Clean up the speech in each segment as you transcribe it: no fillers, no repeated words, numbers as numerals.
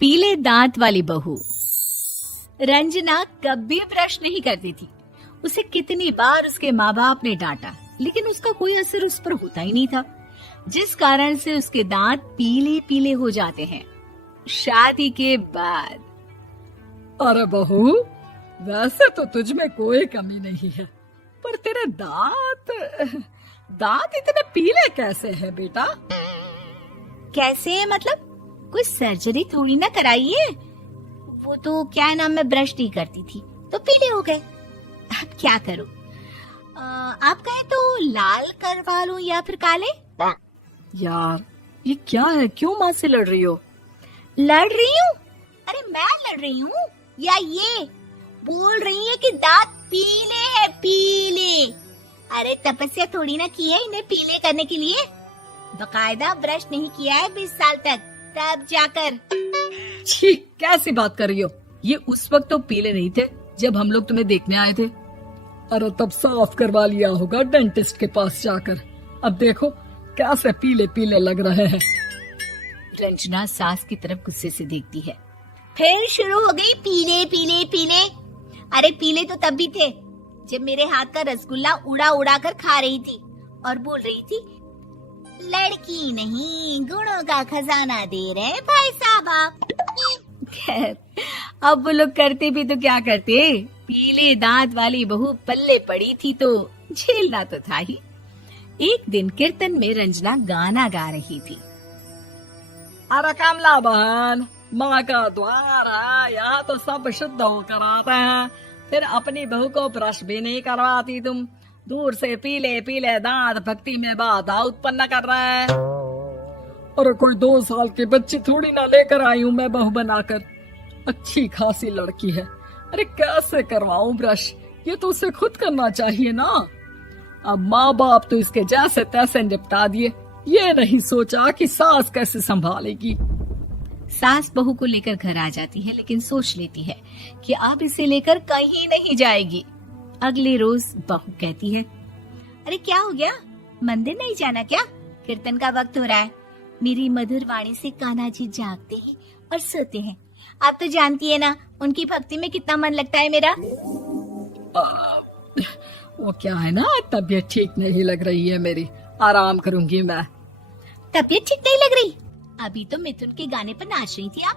पीले दांत वाली बहू। रंजना कभी ब्रश नहीं करती थी। उसे कितनी बार उसके माँ बाप ने डांटा, लेकिन उसका कोई असर उस पर होता ही नहीं था, जिस कारण से उसके दांत पीले पीले हो जाते हैं। शादी के बाद। अरे बहू, वैसे तो तुझ में कोई कमी नहीं है, पर तेरे दांत इतने पीले कैसे हैं बेटा? कैसे मतलब? कोई सर्जरी थोड़ी ना कराई है। वो तो क्या नाम, मैं ब्रश नहीं करती थी तो पीले हो गए। अब क्या करूं? आप कहे तो लाल करवा लूं या फिर काले? यार ये क्या है, क्यों माँ से लड़ रही हो? लड़ रही हूँ? अरे मैं लड़ रही हूँ या ये बोल रही है कि दांत पीले हैं, पीले। अरे तपस्या थोड़ी ना की है इन्हें पीले करने के लिए। बकायदा ब्रश नहीं किया है 20 साल तक, तब जाकर। छी, कैसी बात कर रही हो? ये उस वक्त तो पीले नहीं थे जब हम लोग तुम्हें देखने आए थे। अरे तब साफ करवा लिया होगा डेंटिस्ट के पास जाकर। अब देखो कैसे पीले पीले लग रहे हैं। रंजना सास की तरफ गुस्से से देखती है। फिर शुरू हो गई पीले पीले पीले। अरे पीले तो तब भी थे जब मेरे हाथ का रसगुल्ला उड़ा उड़ा कर खा रही थी और बोल रही थी, लड़की नहीं गुणों का खजाना दे रहे भाई साहब। खैर, अब वो लोग करते भी तो क्या करते, पीले दांत वाली बहू पल्ले पड़ी थी तो झेलना तो था ही। एक दिन कीर्तन में रंजना गाना गा रही थी। अरे कमला बहन, माँ का द्वार है, यहाँ तो सब शुद्ध होकर आते हैं, फिर अपनी बहू को ब्रश भी नहीं करवाती तुम। दूर से पीले पीले दांत भक्ति में बाधा उत्पन्न कर रहे हैं। और कोई 2 साल के बच्ची थोड़ी ना लेकर आई हूँ मैं बहू बनाकर। अच्छी खासी लड़की है, अरे कैसे करवाऊं ब्रश? ये तो उसे खुद करना चाहिए ना। अब माँ बाप तो इसके जैसे तैसे निपटा दिए, ये नहीं सोचा कि सास कैसे संभालेगी। सास बहू को लेकर घर आ जाती है, लेकिन सोच लेती है कि अब इसे लेकर कहीं नहीं जाएगी। अगले रोज बहू कहती है, अरे क्या हो गया, मंदिर नहीं जाना क्या? कीर्तन का वक्त हो रहा है। मेरी मधुर वाणी से कान्हा जी जागते हैं और सोते हैं। आप तो जानती है ना उनकी भक्ति में कितना मन लगता है मेरा। वो क्या है ना, तबीयत ठीक नहीं लग रही है मेरी, आराम करूंगी मैं। तबीयत ठीक नहीं लग रही? अभी तो मिथुन के गाने पर नाच रही थी आप,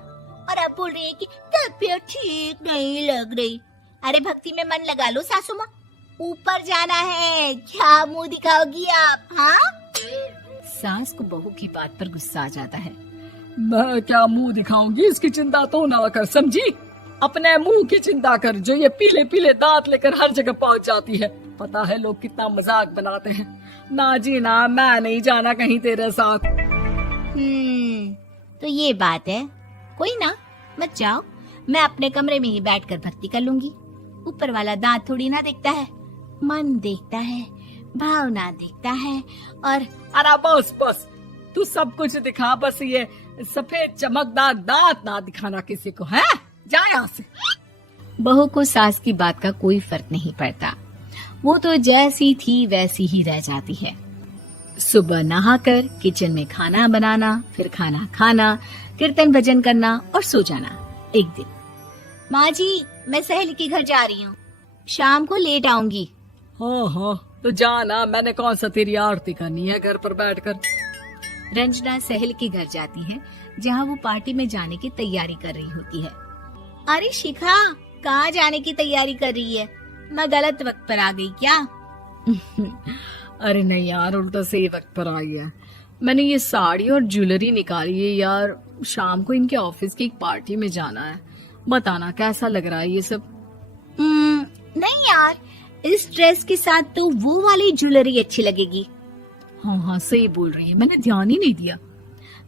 और अब बोल रही है कि तबीयत ठीक नहीं लग रही। अरे भक्ति में मन लगा लो सासू माँ, ऊपर जाना है, क्या मुंह दिखाओगी आप? हाँ? सास को बहू की बात पर गुस्सा आ जाता है। मैं क्या मुंह दिखाऊंगी, इसकी चिंता तो ना कर, समझी? अपने मुंह की चिंता कर, जो ये पीले पीले दांत लेकर हर जगह पहुंच जाती है। पता है लोग कितना मजाक बनाते हैं। ना जी ना, मैं नहीं जाना कहीं तेरे साथ। तो ये बात है। कोई ना, मत जाओ, मैं अपने कमरे में ही बैठकर भक्ति कर लूंगी। ऊपर वाला दांत थोड़ी ना देखता है, मन देखता है, भावना देखता है। और अरे बस बस, तू सब कुछ दिखा, बस ये सफेद चमकदार दांत ना दिखाना किसी को, है? जा यहाँ से। बहू को सास की बात का कोई फर्क नहीं पड़ता, वो तो जैसी थी वैसी ही रह जाती है। सुबह नहाकर किचन में खाना बनाना, फिर खाना खाना, कीर्तन भजन करना और सो जाना। एक दिन, माँ जी मैं सहेली के घर जा रही हूँ, शाम को लेट आऊंगी। हाँ, तो जाना, मैंने कौन सा तेरी आरती करनी है घर पर बैठकर। रंजना सहेली के घर जाती है, जहाँ वो पार्टी में जाने की तैयारी कर रही होती है। अरे शिखा, कहाँ जाने की तैयारी कर रही है? मैं गलत वक्त पर आ गई क्या? अरे नहीं यार, उल्टा सही वक्त पर आई है। मैंने ये साड़ी और ज्वेलरी निकाली है यार, शाम को इनके ऑफिस की एक पार्टी में जाना है। बताना कैसा लग रहा है ये सब? नहीं यार, इस ड्रेस के साथ तो वो वाली ज्वेलरी अच्छी लगेगी। हाँ सही बोल रही है, मैंने ध्यान ही नहीं दिया।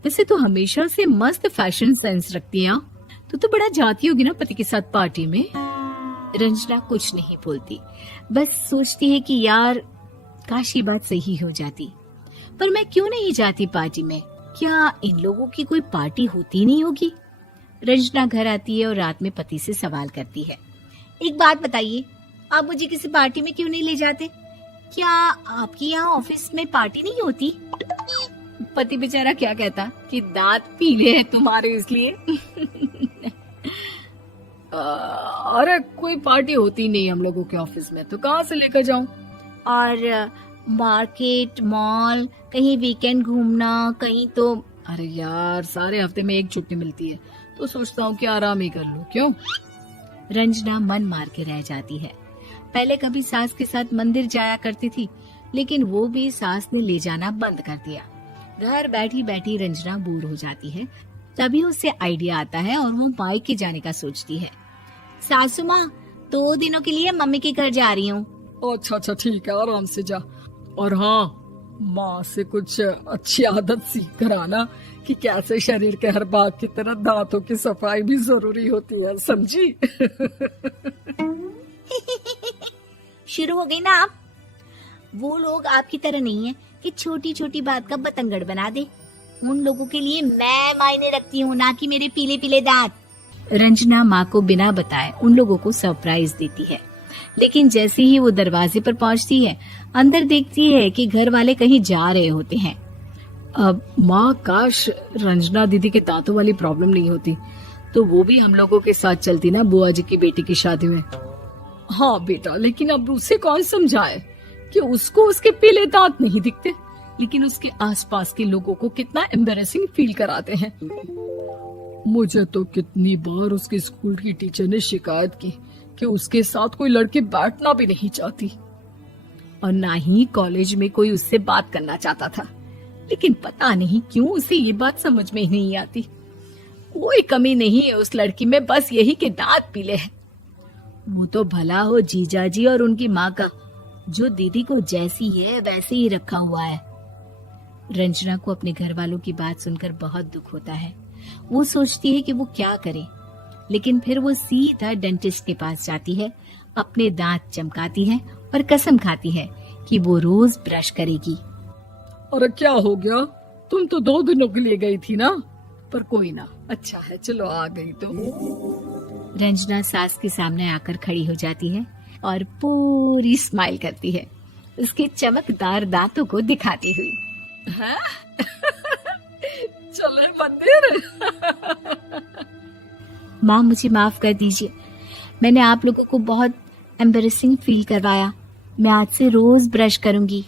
वैसे तो हमेशा से मस्त फैशन सेंस रखती है। तो बड़ा जाती होगी ना पति के साथ पार्टी में। रंजना कुछ नहीं बोलती, बस सोचती है कि यार काश ये बात सही हो जाती, पर मैं क्यों नहीं जाती पार्टी में? क्या इन लोगों की कोई पार्टी होती नहीं होगी? रंजना घर आती है और रात में पति से सवाल करती है, एक बात बताइए, आप मुझे किसी पार्टी में क्यों नहीं ले जाते? क्या आपके यहाँ ऑफिस में पार्टी नहीं होती? पति बेचारा क्या कहता कि दांत पीले हैं तुम्हारे इसलिए। अरे कोई पार्टी होती नहीं हम लोगों के ऑफिस में, तो कहाँ से लेकर जाऊं? और मार्केट, मॉल, कहीं वीकेंड घूमना, कहीं तो। अरे यार सारे हफ्ते में एक छुट्टी मिलती है, तो सोचता हूँ कि आराम ही कर लूं। क्यों? रंजना मन मार के रह जाती है। पहले कभी सास के साथ मंदिर जाया करती थी, लेकिन वो भी सास ने ले जाना बंद कर दिया। घर बैठी बैठी रंजना बोर हो जाती है। तभी उसे आइडिया आता है और वो मायके जाने का सोचती है। सासू माँ, 2 दिनों के लिए मम्मी के घर जा रही हूँ। अच्छा अच्छा ठीक है, आराम से जा। और हाँ, माँ से कुछ अच्छी आदत सीख कर आना कि कैसे शरीर के हर भाग की तरह दांतों की सफाई भी जरूरी होती है, समझी? शुरू हो गई ना आप। वो लोग आपकी तरह नहीं है कि छोटी छोटी बात का बतंगड़ बना दे। उन लोगों के लिए मैं मायने रखती हूँ, ना कि मेरे पीले पीले दांत। रंजना माँ को बिना बताए उन लोगों को सरप्राइज देती है, लेकिन जैसे ही वो दरवाजे पर पहुंचती है, अंदर देखती है कि घर वाले कहीं जा रहे होते हैं। अब माँ, काश रंजना दीदी के दांतों वाली प्रॉब्लम नहीं होती, तो वो भी हम लोगों के साथ चलती ना बुआ जी की बेटी की शादी में। हाँ बेटा, लेकिन अब उसे कौन समझाए कि उसको उसके पीले दांत नहीं दिखते, लेकिन उसके आसपास के लोगों को कितना एम्बैरेसिंग फील कराते हैं। मुझे तो कितनी बार उसके स्कूल की टीचर ने शिकायत की कि उसके साथ कोई लड़की बैठना भी नहीं चाहती, और ना ही कॉलेज में कोई उससे बात करना चाहता था। लेकिन पता नहीं क्यों उसे ये बात समझ में ही नहीं आती। कोई कमी नहीं है उस लड़की में, बस यही कि दांत पीले हैं। वो तो भला हो जीजा जी और उनकी माँ का, जो दीदी को जैसी है वैसे ही रखा हुआ है। रंजना को अपने घर वालों की बात सुनकर बहुत दुख होता है। वो सोचती है कि वो क्या करे, लेकिन फिर वो सीधा डेंटिस्ट के पास जाती है, अपने दांत चमकाती है और कसम खाती है कि वो रोज ब्रश करेगी। अरे क्या हो गया? तुम तो 2 दिनों के लिए गई थी ना, पर कोई ना, अच्छा है, चलो आ गई तो। रंजना सास के सामने आकर खड़ी हो जाती है और पूरी स्माइल करती है, उसके चमकदार दांतों को दिखाती हुई। हैं? चले मंदिर। माँ, मुझे माफ कर दीजिए, मैंने आप लोगों को बहुत एम्बैरेसिंग फील करवाया। मैं आज से रोज ब्रश करूंगी।